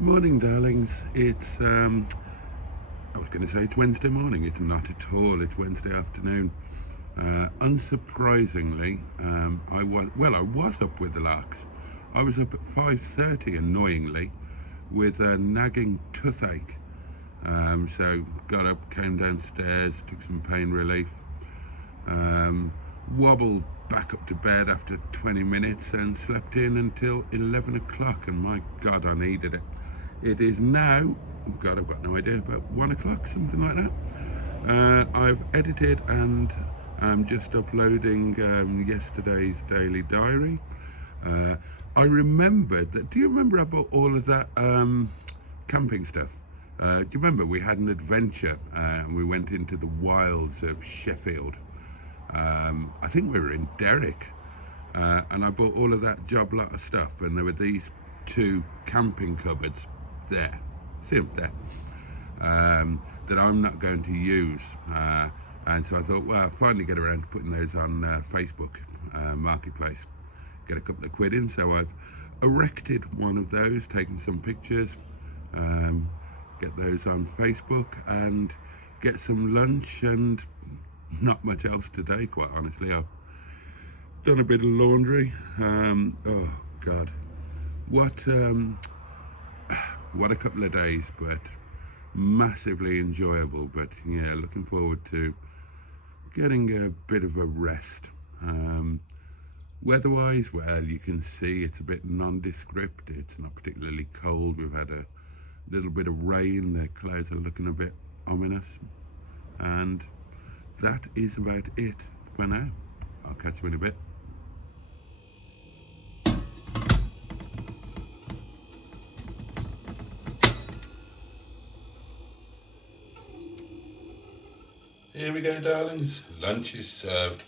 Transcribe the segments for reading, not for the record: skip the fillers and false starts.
Morning, darlings. It's I was going to say it's Wednesday morning. It's not at all. It's Wednesday afternoon. Unsurprisingly, I was up with the larks. I was up at 5:30, annoyingly, with a nagging toothache. So got up, came downstairs, took some pain relief, um, wobbled back up to bed after 20 minutes and slept in until 11 o'clock. And my God, I needed it. It is now, God, I've got no idea, about 1 o'clock, something like that. I've edited and I'm just uploading yesterday's daily diary. I remembered that. Do you remember I bought all of that camping stuff? Do you remember we had an adventure and we went into the wilds of Sheffield? I think we were in Derrick, and I bought all of that job lot of stuff, and there were these two camping cupboards there, see them there, that I'm not going to use. And so I thought, well, I'll finally get around to putting those on Facebook Marketplace, get a couple of quid in. So I've erected one of those, taken some pictures, get those on Facebook and get some lunch, and not much else today, quite honestly. I've done a bit of laundry. Oh God, what a couple of days, but massively enjoyable. But yeah, looking forward to getting a bit of a rest. Weather-wise, well, you can see it's a bit nondescript. It's not particularly cold. We've had a little bit of rain. The clouds are looking a bit ominous, and that is about it for now. I'll catch you in a bit. Here we go, darlings. Lunch is served.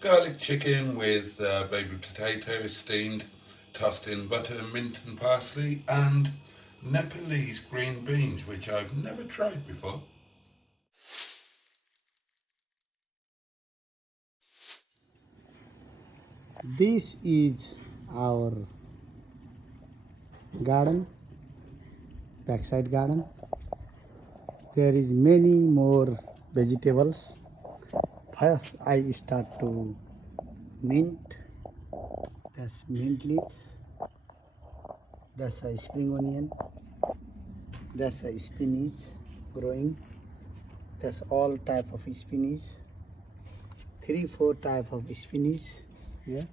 Garlic chicken with baby potatoes steamed, tossed in butter, mint and parsley, and Nepalese green beans, which I've never tried before. This is our garden, backside garden. There is many more vegetables. First I start to mint. That's mint leaves. That's a spring onion. That's a spinach growing. That's all type of spinach. 3-4 type of spinach here.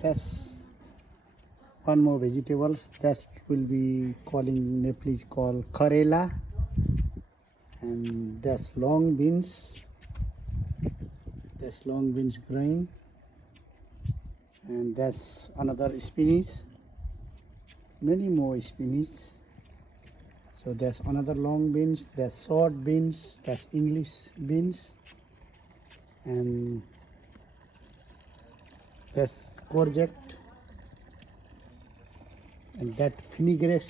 That's one more vegetables that will be calling Nepalese called karela, and that's long beans. That's long beans growing, and that's another spinach. Many more spinach. So that's another long beans. That's short beans. That's English beans, and that's courgette. And that fenugreek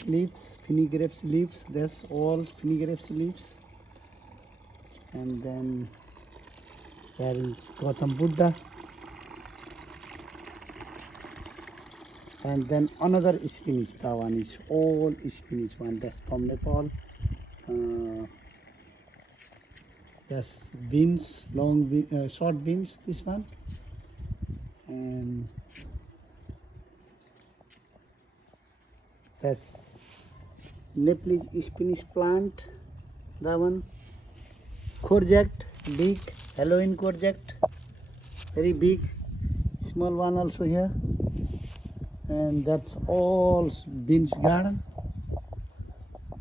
leaves, that's all fenugreek leaves. And then there is Gautam Buddha. And then another spinach, that one is all spinach one, that's from Nepal. That's beans, short beans, this one. And that's Nepalese spinach plant, that one. Courgette, big, Halloween courgette, very big. Small one also here. And that's all beans garden.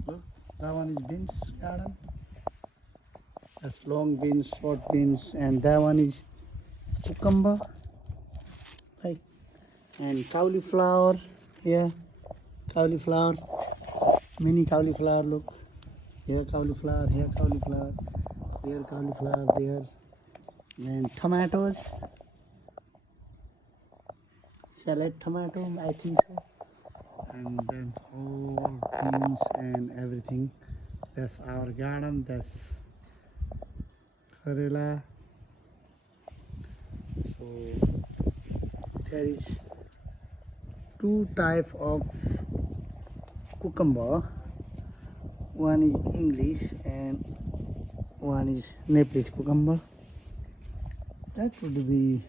Look, that one is beans garden. That's long beans, short beans, and that one is cucumber. Right. And cauliflower here. Cauliflower, mini cauliflower, look. Here cauliflower, here cauliflower, there cauliflower, there. And tomatoes. Salad tomato, I think so. And then all beans and everything. That's our garden. That's karela. So there is two types of cucumber. One is English and one is Nepalese cucumber. That will be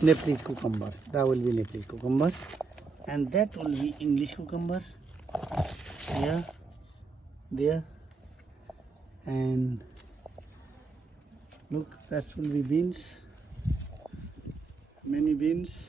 Nepalese cucumber. That will be Nepalese cucumber, and that will be English cucumber. Here, there, and look, that will be beans. Many beans.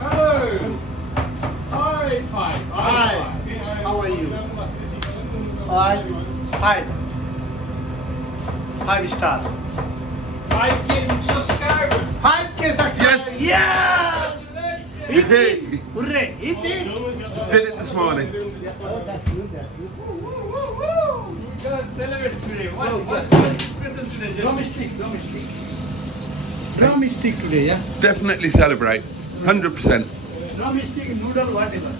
Hello! Hi, five. Hi. How are you? Five. 5 star. 5K subscribers. 5K success. Yes. Eat it. Hooray. Eat it. Did it this morning. Oh, that's good. That's good. We're gonna celebrate today. Oh, What's yes. present today? Drumstick. Drumstick today, yeah. Definitely celebrate. 100%. Drumstick, noodle, whatever.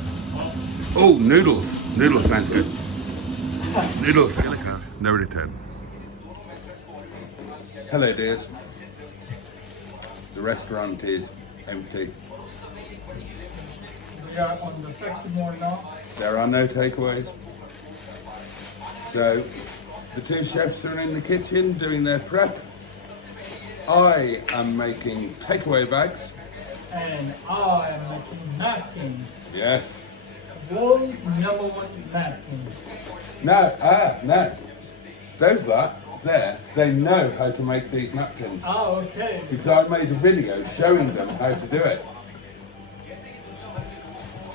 Oh, noodles. Noodles sounds good. Noodles. No return. Hello, dears. The restaurant is empty. We are on the factory mode now. There are no takeaways. So, the two chefs are in the kitchen doing their prep. I am making takeaway bags. And I am making napkins. Yes. World #1 napkins. No. Those lot there, they know how to make these napkins. Oh, okay. Because I made a video showing them how to do it.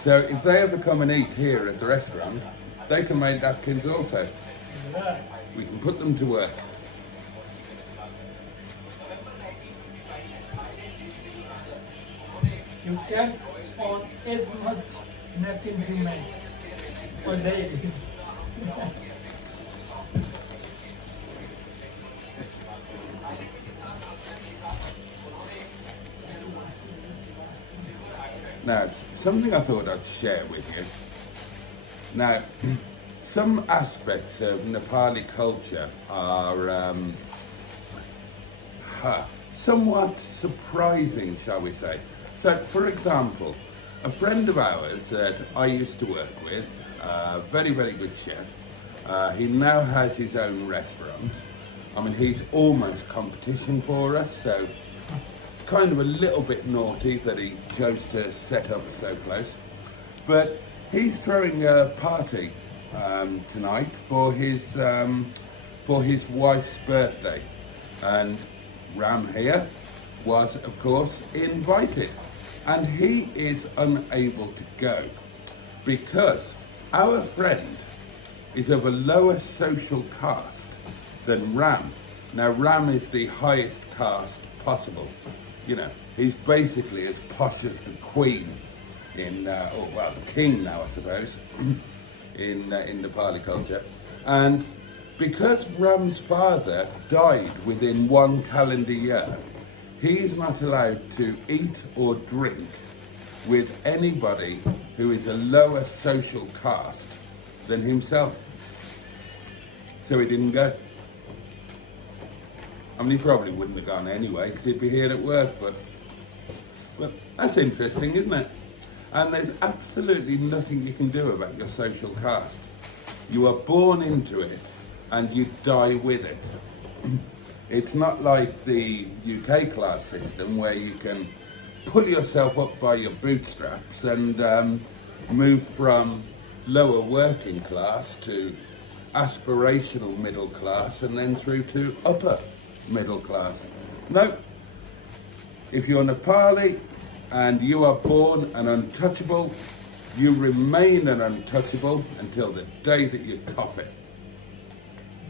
So if they ever come and eat here at the restaurant, they can make napkins also. Right. We can put them to work. You can on as much napkins you make for daily. Now, something I thought I'd share with you. Now, some aspects of Nepali culture are somewhat surprising, shall we say. So, for example, a friend of ours that I used to work with, a very, very good chef, he now has his own restaurant. I mean, he's almost competition for us, so kind of a little bit naughty that he chose to set up so close. But he's throwing a party tonight for his wife's birthday, and Ram here was, of course, invited, and he is unable to go because our friend is of a lower social caste than Ram. Now, Ram is the highest caste possible. You know, he's basically as posh as the Queen in, the King now, I suppose, in Nepali culture. And because Ram's father died within 1 calendar year, he's not allowed to eat or drink with anybody who is a lower social caste than himself. So he didn't go. I mean, he probably wouldn't have gone anyway, because he'd be here at work, but that's interesting, isn't it? And there's absolutely nothing you can do about your social caste. You are born into it, and you die with it. It's not like the UK class system, where you can pull yourself up by your bootstraps and move from lower working class to aspirational middle class and then through to upper middle class. No. If you're Nepali and you are born an untouchable, you remain an untouchable until the day that you cough it.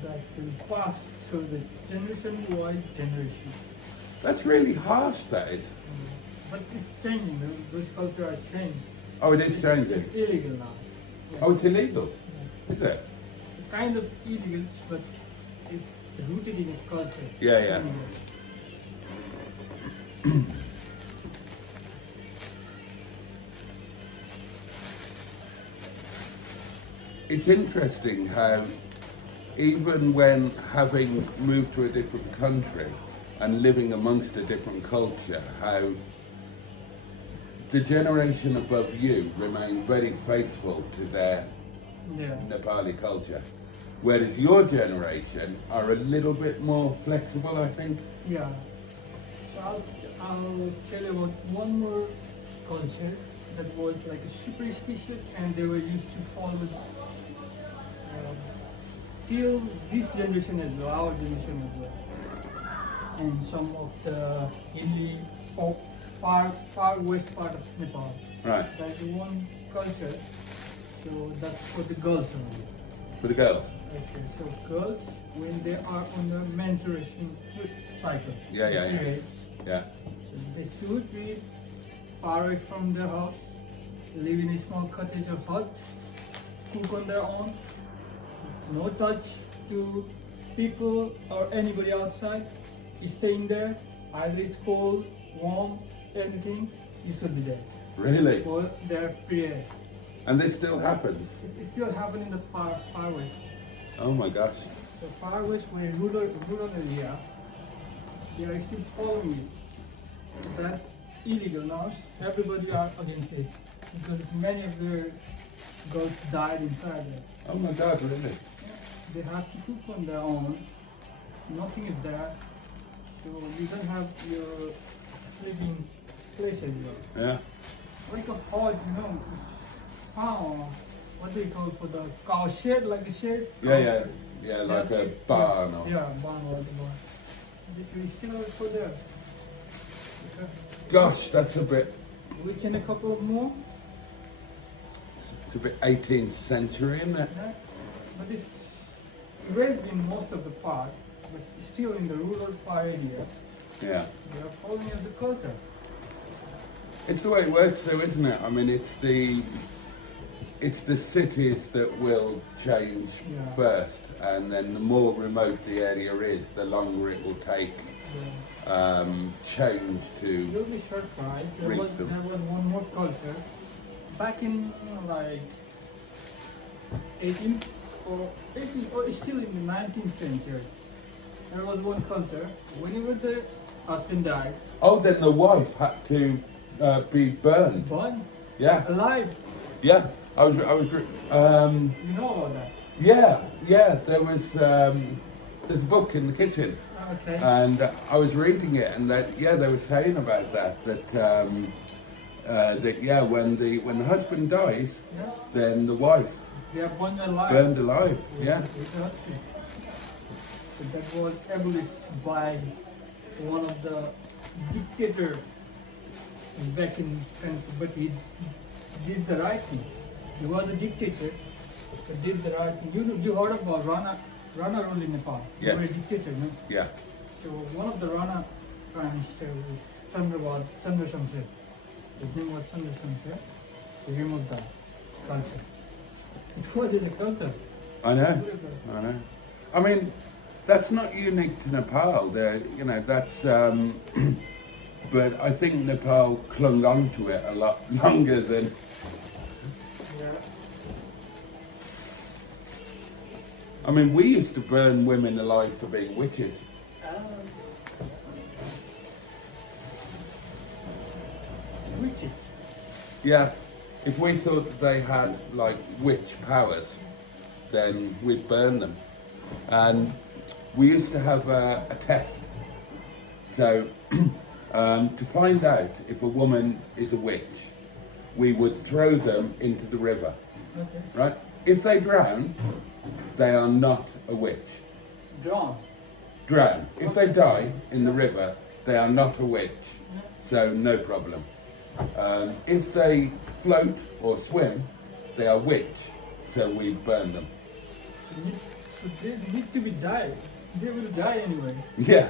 That will pass through the generation-wise generation. That's really harsh, that is. But it's changing, those cultures are changing. Oh, it is changing? It's illegal now. Yeah. Oh, it's illegal? Is it? It's kind of illegal, but it's rooted in a culture. Yeah, yeah. It's interesting how even when having moved to a different country and living amongst a different culture, how the generation above you remain very faithful to their Nepali culture, whereas your generation are a little bit more flexible, I think. Yeah. So I'll tell you about one more culture that was like a superstitious, and they were used to follow till this generation as well, our generation as well. And some of the hilly, far west part of Nepal. Right. That's one culture. So that's for the girls only. For the girls? Okay, so girls, when they are on the menstruation cycle. Yeah. periods, Yeah. so they should be far away from their house, live in a small cottage or hut, cook on their own, no touch to people or anybody outside. You stay in there, either it's cold, warm, anything, you should be there. Really? For their period. And this still happens? It still happens in the far west. Oh my gosh. So far west, where rural area, they are still following it. That's illegal now. Everybody are against it because many of the girls died inside there. Oh my God, really? They have to cook on their own. Nothing is there, so you don't have your sleeping place as well. Yeah. Like a hut, what do you call for the cow shed, like a shed? Yeah, like a barn or... Yeah, barn or the barn. We still for there. Okay. Gosh, that's a bit... We can a couple more. It's a bit 18th century, isn't it? Yeah. But it's erased in most of the part, but still in the rural far area. Yeah. They are following as the culture. It's the way it works though, isn't it? I mean, it's the cities that will change first, and then the more remote the area is, the longer it will take change to You'll be surprised. There reach was them. one more culture. Back in like 18th or still in the 19th century. There was one culture. Whenever the husband died, Oh, then the wife had to be burned. born Yeah, alive. yeah. I was. You know about that? Yeah. There was. There's a book in the kitchen, Okay. and I was reading it, and they were saying about that when the husband dies, Yeah. then the wife They are born alive. burned alive. Yeah. Exactly. So that was abolished by one of the dictators back in country, but he did the right thing. He was a dictator, but did the right thing. You heard about Rana rule in Nepal? Yeah. He was a dictator, no? Yeah. So one of the Rana prime minister was Thundercock. His name was Thundercock. He removed the culture. It was in the culture. I know. I mean, that's not unique to Nepal. There, you know, that's. But I think Nepal clung on to it a lot longer than. Yeah. I mean, we used to burn women alive for being witches. Witches. Yeah, if we thought that they had like witch powers, then we'd burn them. And we used to have a test. So to find out if a woman is a witch, we would throw them into the river, Okay. right? If they drown, they are not a witch. Drawn. Drown. If they die in the river, they are not a witch. So no problem. If they float or swim, they are witch. So we burn them. So they need to be died. They will die anyway. Yeah,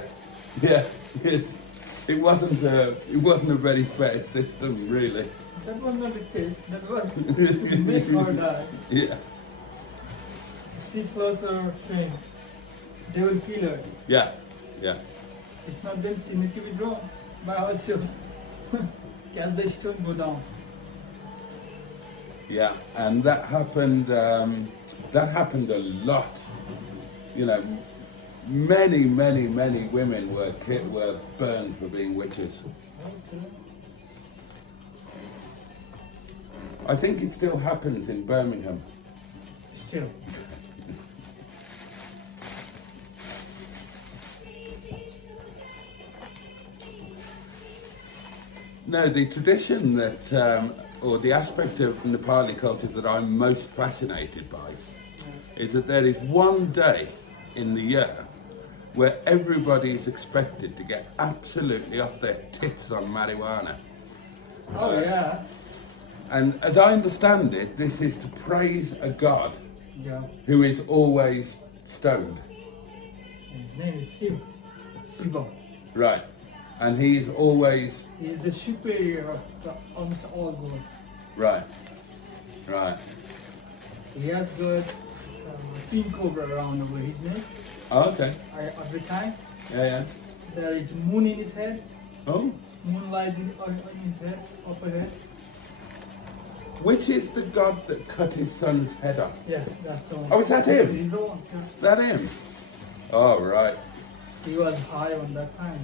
yeah. It wasn't a very fair system, really. That was not the case. That was to make her die. Yeah, She floats or swim. They will kill her. yeah, yeah. If not, then she needs to be drawn by herself. Can the stone go down? Yeah, and that happened. That happened a lot. You know, many women were burned for being witches. I think it still happens in Birmingham. Still. No, the tradition that, or the aspect of Nepali culture that I'm most fascinated by, is that there is one day in the year where everybody is expected to get absolutely off their tits on marijuana. Oh yeah. And as I understand it, this is to praise a god Yeah. who is always stoned. His name is Shiva. Right. And he is always, He is the superior of almost all gods. right, right. He has got king cobra around over his neck. Oh, okay. Every time Yeah. there is moon in his head, Oh. moonlight on his head, upper head. Which is the god that cut his son's head off? Yeah, that's the one. Oh, is that him? He's the one. Yeah. That him? Oh, right. He was high on that time.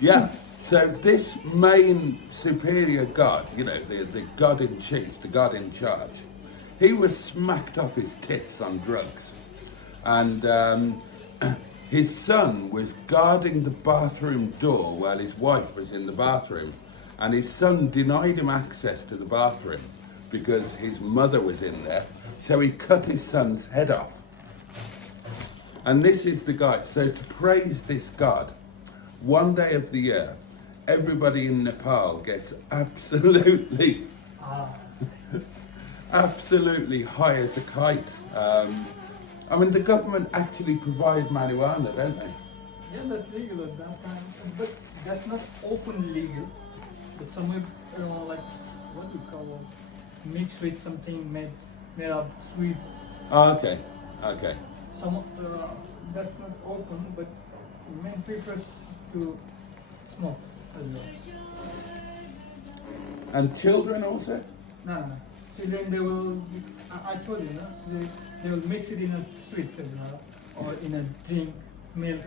Yeah. So this main superior god, you know, the god in chief, the god in charge, he was smacked off his tits on drugs. And his son was guarding the bathroom door while his wife was in the bathroom. And his son denied him access to the bathroom because his mother was in there. So he cut his son's head off. And this is the guy. So to praise this god, one day of the year, everybody in Nepal gets absolutely, absolutely high as a kite. I mean, the government actually provide marijuana, don't they? Yeah, that's legal at that time, but that's not open legal. But somewhere around, like, what do you call it? Mixed with something made of sweet. Oh, okay, okay. Some that's not open, but many prefers to smoke as well. And children also? No. Children, they will. I told you, no? They will mix it in a sweet as well, or in a drink, milk.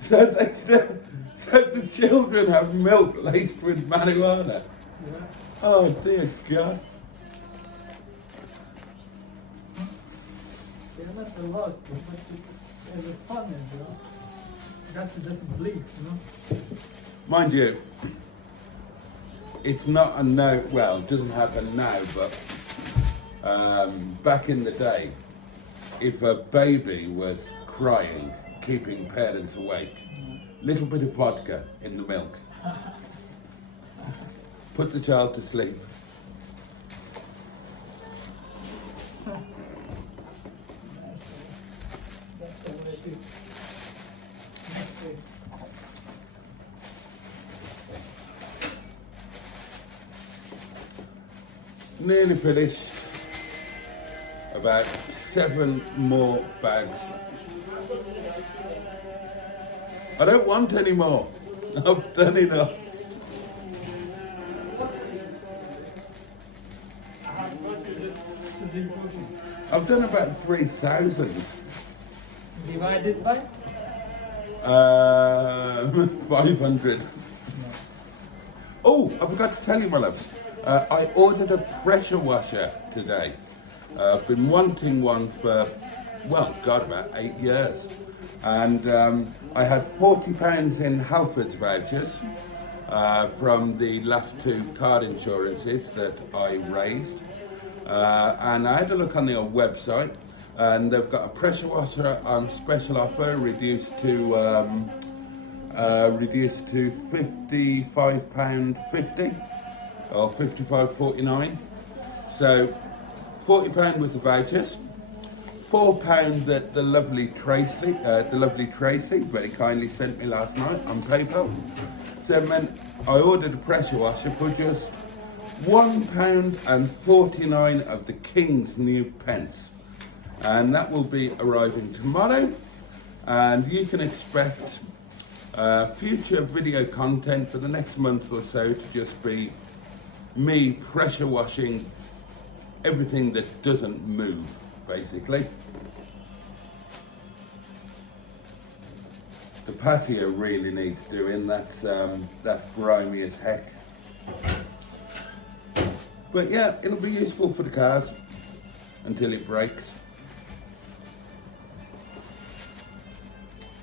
So the children have milk laced with marijuana? Yeah. Oh dear God. They're not a lot, but it's fun as well. That's just a belief, you know. Mind you, it's not a no, well, it doesn't happen now, but back in the day, if a baby was crying, keeping parents awake, little bit of vodka in the milk. Put the child to sleep. That's the way it is. That's it. Nearly finished. About 7 more bags I don't want any more. I've done enough. I've done about 3,000. Divided by? 500. Oh, I forgot to tell you, my loves. I ordered a pressure washer today. I've been wanting one for, well, God, about 8 years. And I had £40 in Halfords vouchers from the last 2 card insurances that I raised. And I had a look on their website, and they've got a pressure washer on special offer, reduced to £55.50 or £55.49. So £40 worth of vouchers, £4 that the lovely Tracy very kindly sent me last night on PayPal. So it meant I ordered a pressure washer for just £1.49 of the King's new pence, and that will be arriving tomorrow. And you can expect future video content for the next month or so to just be me pressure washing everything that doesn't move, basically. The patio really needs doing. That's grimy as heck. But yeah, it'll be useful for the cars until it breaks.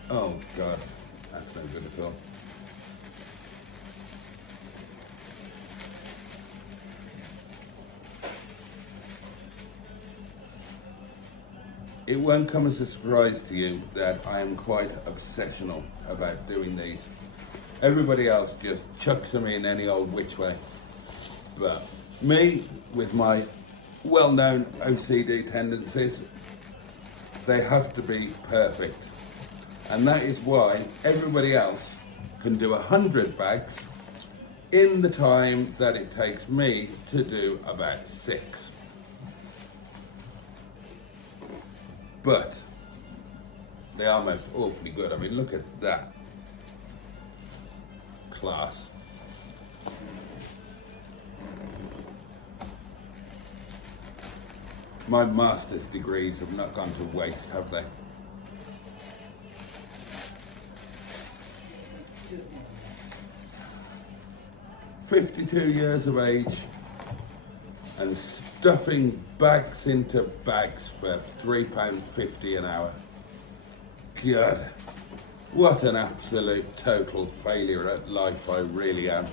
Oh God, that's no good at all. It won't come as a surprise to you that I am quite obsessional about doing these. Everybody else just chucks them in any old which way. But me, with my well-known OCD tendencies, they have to be perfect. And that is why everybody else can do 100 bags in the time that it takes me to do about 6. But they are most awfully good. I mean, look at that. Class. My master's degrees have not gone to waste, have they? "52 years of age and stuffing bags into bags for £3.50 an hour. God, what an absolute total failure at life I really am."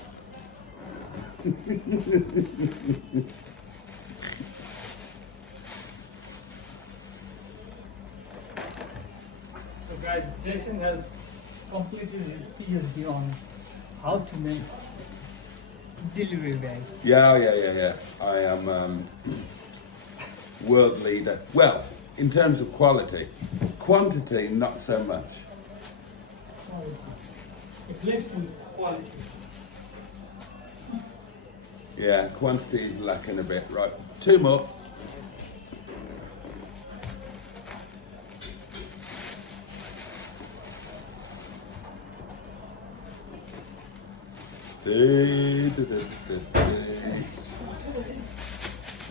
So guys, Jason has completed his PhD on how to make delivery bags. Yeah. I am world leader. Well, in terms of quality. Quantity, not so much. It leads to quality. Yeah, quantity is lacking a bit. Right, 2 more.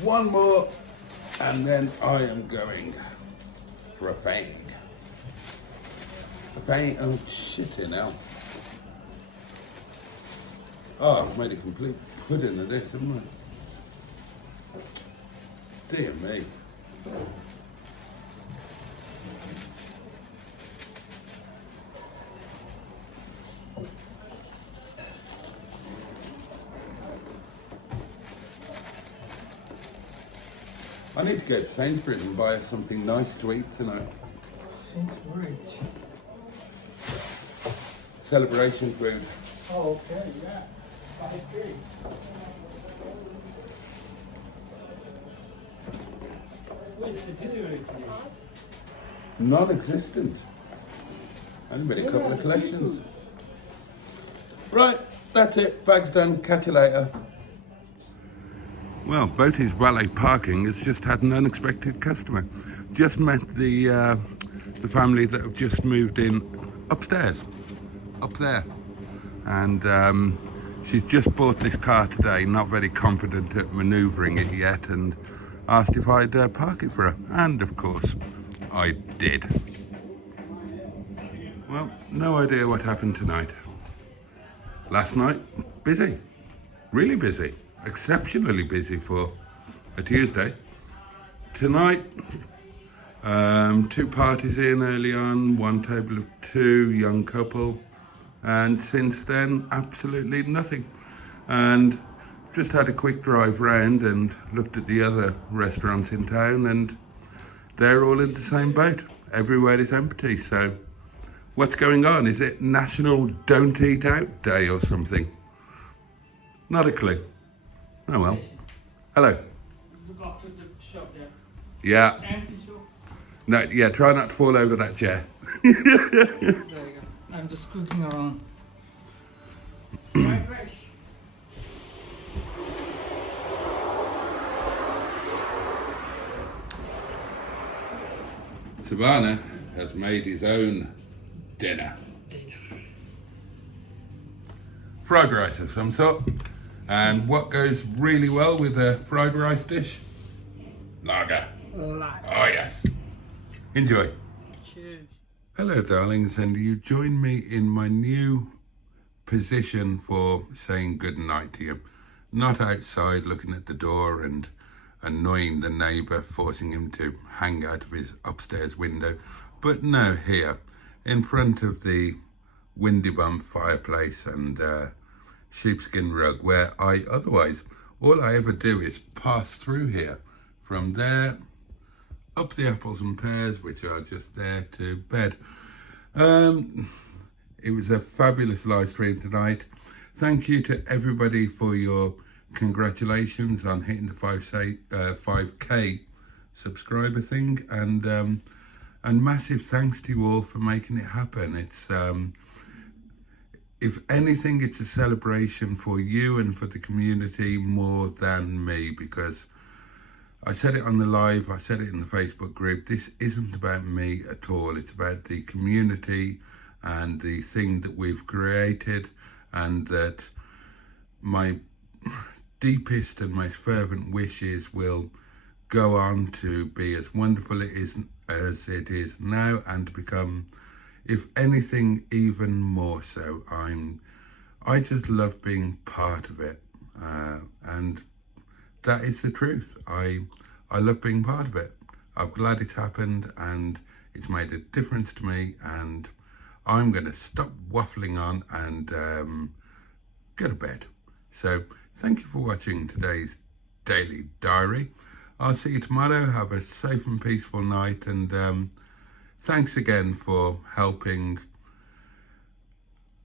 One more, and then I am going for a fang. A fang, oh shit in hell. Oh, I've made a complete pudding of this, haven't I? Dear me. I need to go to Sainsbury's and buy something nice to eat tonight. Sainsbury's. Celebration food. Oh, okay, yeah. I agree. Where's the delivery for you? Non-existent. Only made a couple of collections. Right, that's it. Bag's done. Catch you later. Well, Boaty's valet parking has just had an unexpected customer. Just met the the family that have just moved in upstairs, up there. And she's just bought this car today, not very confident at manoeuvring it yet, and asked if I'd park it for her. And of course, I did. Well, no idea what happened tonight. Last night, busy, really busy, exceptionally busy for a Tuesday. Tonight, 2 parties in early on, 1 table of 2, young couple, and since then, absolutely nothing. And just had a quick drive round and looked at the other restaurants in town, and they're all in the same boat. Everywhere is empty, so what's going on? Is it National Don't Eat Out Day or something? Not a clue. Oh well. Hello. Look after the shop there. Yeah. Empty shop. No, yeah, try not to fall over that chair. There you go. I'm just cooking around. Right, right. Savannah has made his own dinner. Fried rice of some sort. And what goes really well with a fried rice dish? Lager. Lager. Oh yes. Enjoy. Cheers. Hello darlings, and you join me in my new position for saying good night to you. Not outside looking at the door and annoying the neighbour, forcing him to hang out of his upstairs window, but no, here in front of the windy bum fireplace and sheepskin rug, where all I ever do is pass through here from there up the apples and pears, which are just there, to bed. It was a fabulous live stream tonight. Thank you to everybody for your congratulations on hitting the 5k subscriber thing, and massive thanks to you all for making it happen. It's if anything, it's a celebration for you and for the community more than me, because I said it on the live, I said it in the Facebook group, this isn't about me at all. It's about the community and the thing that we've created, and that my deepest and most fervent wishes will go on to be as wonderful as it is now, and to become, if anything, even more so. I just love being part of it, and that is the truth. I love being part of it. I'm glad it's happened, and it's made a difference to me, and I'm going to stop waffling on and go to bed. So thank you for watching today's daily diary. I'll see you tomorrow. Have a safe and peaceful night, and thanks again for helping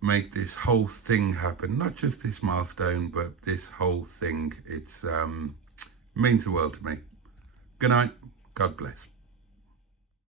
make this whole thing happen. Not just this milestone, but this whole thing. It's means the world to me. Good night. God bless.